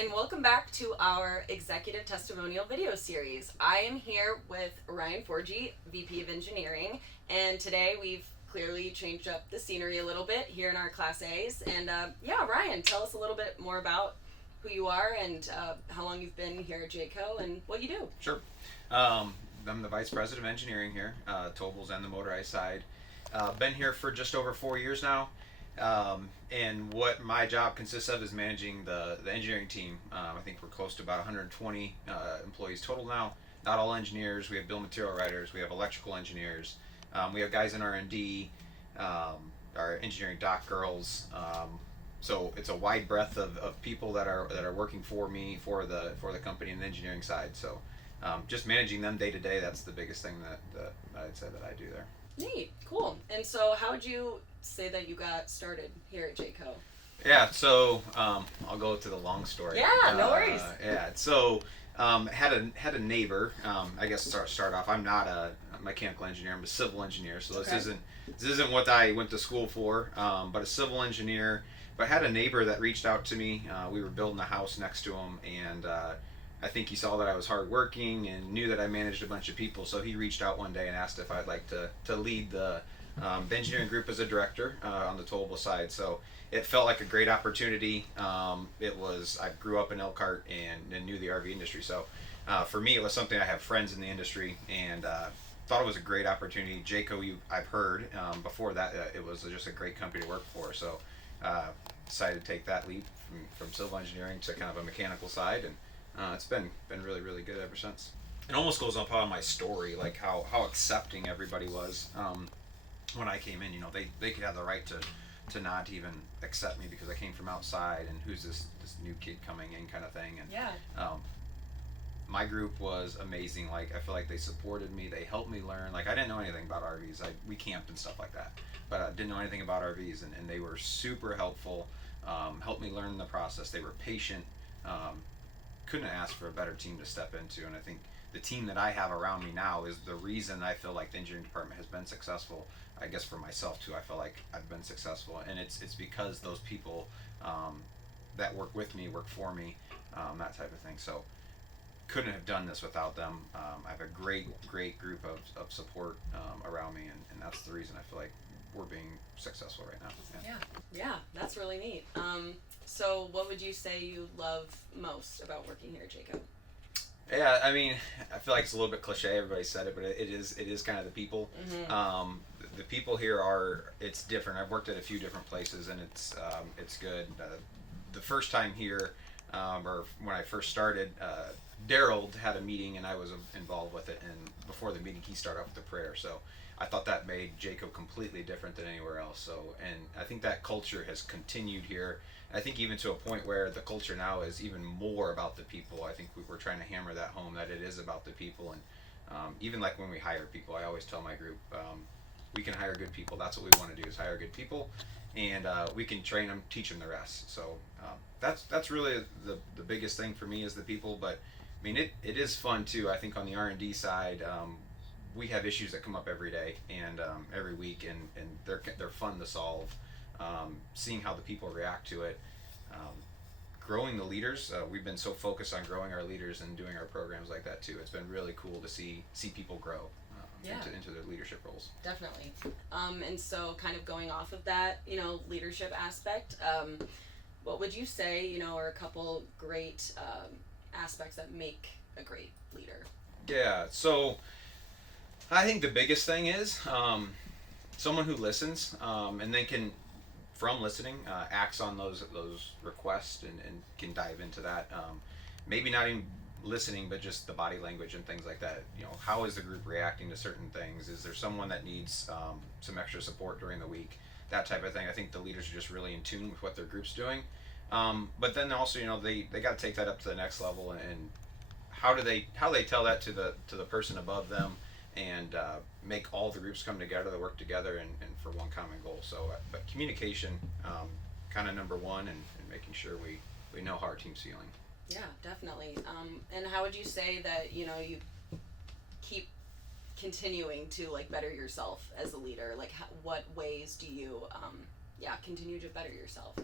and welcome back to our Executive Testimonial video series. I am here with Ryan Forgey, VP of Engineering, and today we've clearly changed up the scenery a little bit here in our Class A's. And Ryan, tell us a little bit more about who you are and how long you've been here at Jayco and what you do. Sure. I'm the Vice President of Engineering here, Towables and the Motorized side. Been here for just over 4 years now. And what my job consists of is managing the engineering team. I think we're close to about 120 employees total now. Not all engineers. We have bill of material writers. We have electrical engineers. We have guys in R&D, our engineering doc girls. So it's a wide breadth of people that are working for me for the company and the engineering side. So just managing them day to day. That's the biggest thing that I'd say that I do there. Neat, cool. And so, how would you say that you got started here at Jayco? Yeah, so I'll go to the long story. Yeah, no worries. So had a neighbor. I guess start off. I'm not a mechanical engineer. I'm a civil engineer. So this isn't what I went to school for. But a civil engineer. But I had a neighbor that reached out to me. We were building a house next to him, and I think he saw that I was hardworking and knew that I managed a bunch of people. So he reached out one day and asked if I'd like to lead the engineering group as a director on the towable side. So it felt like a great opportunity. I grew up in Elkhart and knew the RV industry. So for me, it was something. I have friends in the industry and thought it was a great opportunity. Jayco, I've heard before that it was just a great company to work for. So decided to take that leap from civil engineering to kind of a mechanical side, and it's been really, really good ever since. It almost goes up on my story, like how accepting everybody was when I came in. You know, they could have the right to not even accept me because I came from outside and who's this new kid coming in kind of thing. And my group was amazing. Like, I feel like they supported me. They helped me learn. Like, I didn't know anything about RVs. We camped and stuff like that, but I didn't know anything about RVs, and they were super helpful. Helped me learn the process. They were patient. Couldn't ask for a better team to step into, and I think the team that I have around me now is the reason I feel like the engineering department has been successful. I guess for myself too, I feel like I've been successful, and it's because those people that work with me, work for me, that type of thing. So couldn't have done this without them. I have a great group of support around me, and that's the reason I feel like we're being successful right now. Yeah, that's really neat. So what would you say you love most about working here at Jayco? Yeah, I mean, I feel like it's a little bit cliche. Everybody said it, but it is kind of the people. Mm-hmm. The people here it's different. I've worked at a few different places, and it's good. The first time here, or when I first started, Daryl had a meeting, and I was involved with it. And before the meeting, he started off with a prayer. So I thought that made Jayco completely different than anywhere else. So, and I think that culture has continued here. I think even to a point where the culture now is even more about the people. I think we're trying to hammer that home, that it is about the people. And even like when we hire people, I always tell my group, we can hire good people. That's what we want to do, is hire good people, and we can train them, teach them the rest. So that's really the biggest thing for me is the people. But I mean, it is fun too. I think on the R&D side, we have issues that come up every day and every week, and they're fun to solve. Seeing how the people react to it, growing the leaders. We've been so focused on growing our leaders and doing our programs like that too. It's been really cool to see people grow into their leadership roles. Definitely. And so kind of going off of that, leadership aspect, what would you say, are a couple great aspects that make a great leader? Yeah, so I think the biggest thing is someone who listens, and then can, from listening, acts on those requests and can dive into that. Maybe not even listening, but just the body language and things like that. How is the group reacting to certain things? Is there someone that needs some extra support during the week? That type of thing. I think the leaders are just really in tune with what their group's doing. But then also, they got to take that up to the next level, and how they tell that to the person above them, and make all the groups come together, to work together, and for one common goal. So, but communication, kind of number one, and making sure we know how our team's feeling. Yeah, definitely. And how would you say that you keep continuing to better yourself as a leader? What ways do you continue to better yourself?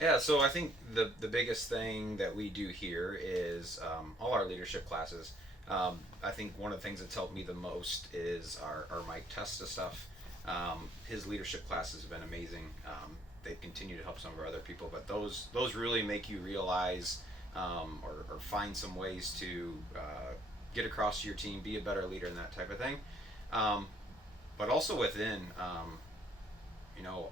Yeah, so I think the biggest thing that we do here is all our leadership classes. I think one of the things that's helped me the most is our Mike Testa stuff. His leadership classes have been amazing. They continue to help some of our other people, but those really make you realize or find some ways to get across to your team, be a better leader, and that type of thing. Um, but also within, you know,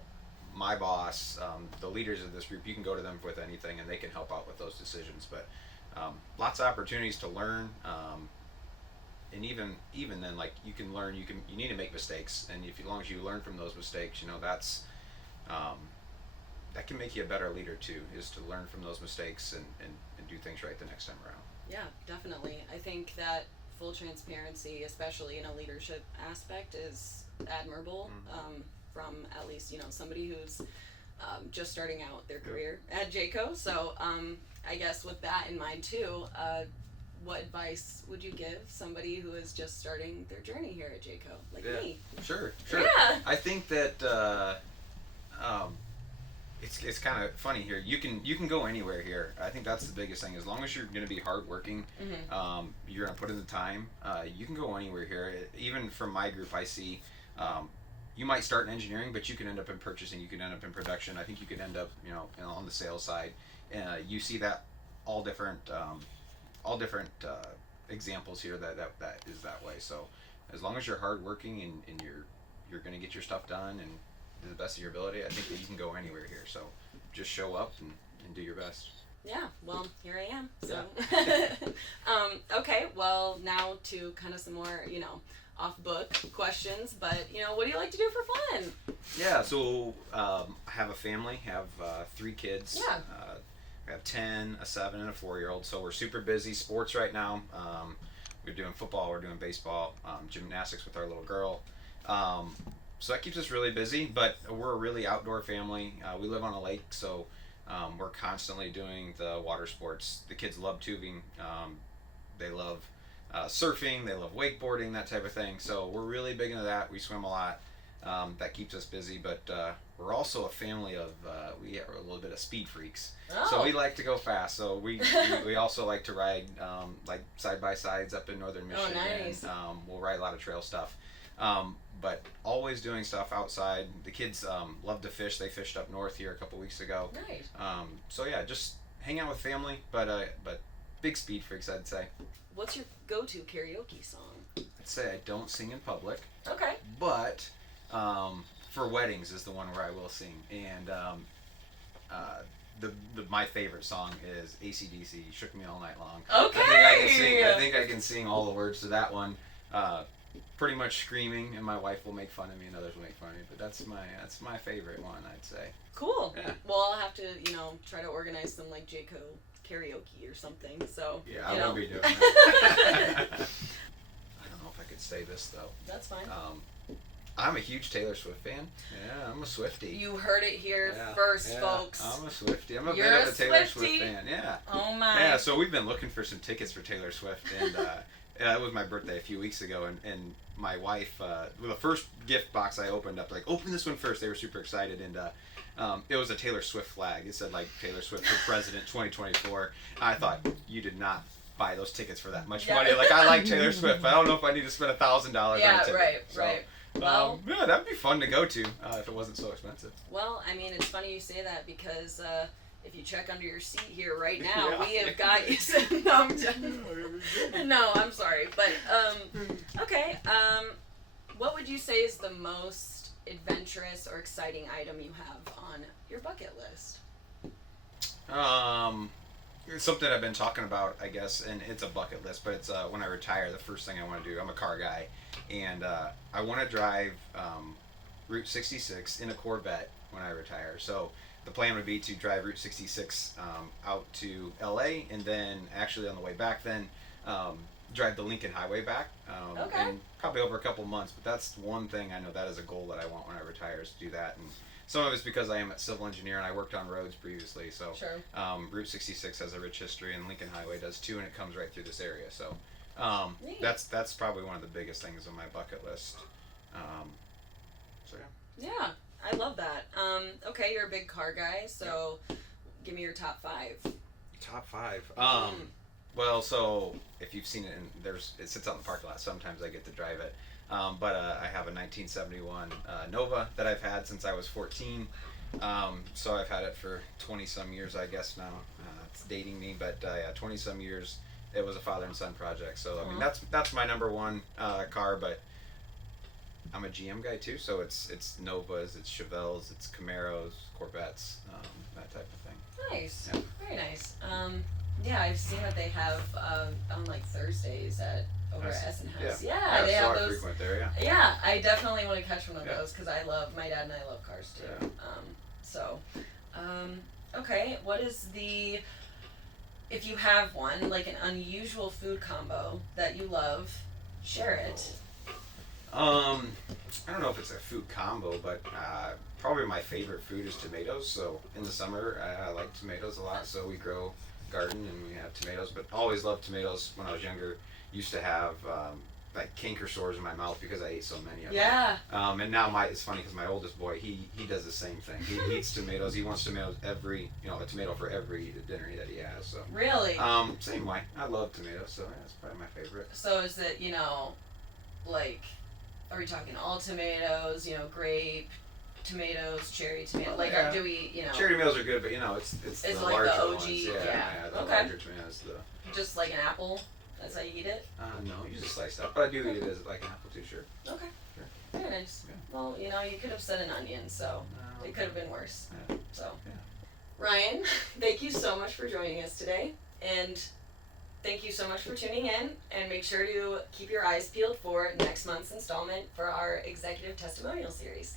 my boss, the leaders of this group, you can go to them with anything and they can help out with those decisions. But lots of opportunities to learn, and even then, like you can learn, you need to make mistakes, and if as long as you learn from those mistakes, you know um, that can make you a better leader too. Is to learn from those mistakes and do things right the next time around. Yeah, definitely. I think that full transparency, especially in a leadership aspect, is admirable. From at least somebody who's just starting out their career at Jayco. So I guess with that in mind too, what advice would you give somebody who is just starting their journey here at Jayco, like me? Sure. Yeah. I think that it's kind of funny here. You can go anywhere here. I think that's the biggest thing. As long as you're going to be hardworking, you're going to put in the time. You can go anywhere here. Even from my group, I see. You might start in engineering, but you can end up in purchasing. You can end up in production. I think you could end up, on the sales side. You see that all different examples here that is that way. So, as long as you're hardworking and you're going to get your stuff done and to the best of your ability, I think that you can go anywhere here. So, just show up and do your best. Yeah, well, here I am. So, okay, well, now to kind of some more, off-book questions, but, what do you like to do for fun? Yeah, so I have a family, have 3 kids. Yeah. I have 10, a 7, and a 4-year-old, so we're super busy. Sports right now. We're doing football, we're doing baseball, gymnastics with our little girl. So that keeps us really busy, but we're a really outdoor family. We live on a lake, so we're constantly doing the water sports. The kids love tubing. They love surfing, they love wakeboarding, that type of thing. So we're really big into that. We swim a lot. That keeps us busy, but we're also a family of we are a little bit of speed freaks. Oh. So we like to go fast. So we also like to ride like side by sides up in northern Michigan. Oh, nice. We'll ride a lot of trail stuff. But always doing stuff outside. The kids love to fish. They fished up north here a couple weeks ago. Nice. So yeah, just hang out with family, but big speed freaks, I'd say. What's your go-to karaoke song? I'd say I don't sing in public. Okay. But for weddings is the one where I will sing, and my favorite song is AC/DC, "Shook Me All Night Long." Okay. I think I can sing all the words to that one. Pretty much screaming, and my wife will make fun of me, and others will make fun of me. But that's my favorite one, I'd say. Cool. Yeah. Well, I'll have to try to organize some like Jayco karaoke or something. So yeah, I won't be doing that. I don't know if I could say this though. That's fine. I'm a huge Taylor Swift fan. Yeah, I'm a Swiftie. You heard it here first, folks. I'm a Swiftie. I'm a You're bit of a a Taylor Swiftie? Swift fan. Yeah. Oh my. Yeah, so we've been looking for some tickets for Taylor Swift, and it was my birthday a few weeks ago, and my wife, the first gift box I opened up, like, open this one first. They were super excited, and it was a Taylor Swift flag. It said, like, Taylor Swift for President 2024. I thought, you did not buy those tickets for that much money. Like, I like Taylor Swift, but I don't know if I need to spend $1,000 on a ticket. Right. Well, yeah, that'd be fun to go to if it wasn't so expensive. Well, I mean, it's funny you say that because if you check under your seat here right now, we have got you. No, I'm sorry, but okay. What would you say is the most adventurous or exciting item you have on your bucket list? It's something I've been talking about, I guess, and it's a bucket list, but it's when I retire, the first thing I want to do. I'm a car guy, and I want to drive Route 66 in a Corvette when I retire. So the plan would be to drive Route 66 out to LA, and then actually on the way back then drive the Lincoln Highway back, and probably over a couple months. But that's one thing I know that is a goal that I want when I retire, is to do that. And some of it's because I am a civil engineer and I worked on roads previously. So Route 66 has a rich history, and Lincoln Highway does too, and it comes right through this area. So that's probably one of the biggest things on my bucket list. So yeah. Yeah, I love that. Okay, you're a big car guy, so give me your top 5. Top 5. Well, so if you've seen it, it sits out in the parking lot. Sometimes I get to drive it. But I have a 1971 Nova that I've had since I was 14. So I've had it for 20 some years, I guess now. It's dating me, but yeah, 20 some years. It was a father and son project. So I mean, that's my number one car. But I'm a GM guy too, so it's Novas, it's Chevelles, it's Camaros, Corvettes, that type of thing. Nice. Yeah. Very nice. Yeah, I've seen what they have on like Thursdays over at Essen House. Yeah, they have so I those. frequent there, yeah. Yeah, I definitely want to catch one of those because my dad and I love cars too. Yeah. Okay, what is if you have one, like an unusual food combo that you love, share it. I don't know if it's a food combo, but probably my favorite food is tomatoes. So in the summer, I like tomatoes a lot. So we grow garden and we have tomatoes. But always loved tomatoes when I was younger. Used to have like canker sores in my mouth because I ate so many of them. And now it's funny because my oldest boy he does the same thing. He eats tomatoes. He wants tomatoes a tomato for every dinner that he has. So really, same way. I love tomatoes, so that's probably my favorite. So is it like? Are we talking all tomatoes, grape tomatoes, cherry tomatoes? Or do we, Cherry tomatoes are good, but it's the like larger the OG, ones. Yeah, the larger tomatoes. Just like an apple? That's how you eat it? No, you just slice it up. But I do eat it as like an apple too, sure. Okay. Sure. Very nice. Yeah. Well, you could have said an onion, so it could have been worse. Yeah. So, yeah. Ryan, thank you so much for joining us today. And thank you so much for tuning in, and make sure to keep your eyes peeled for next month's installment for our executive testimonial series.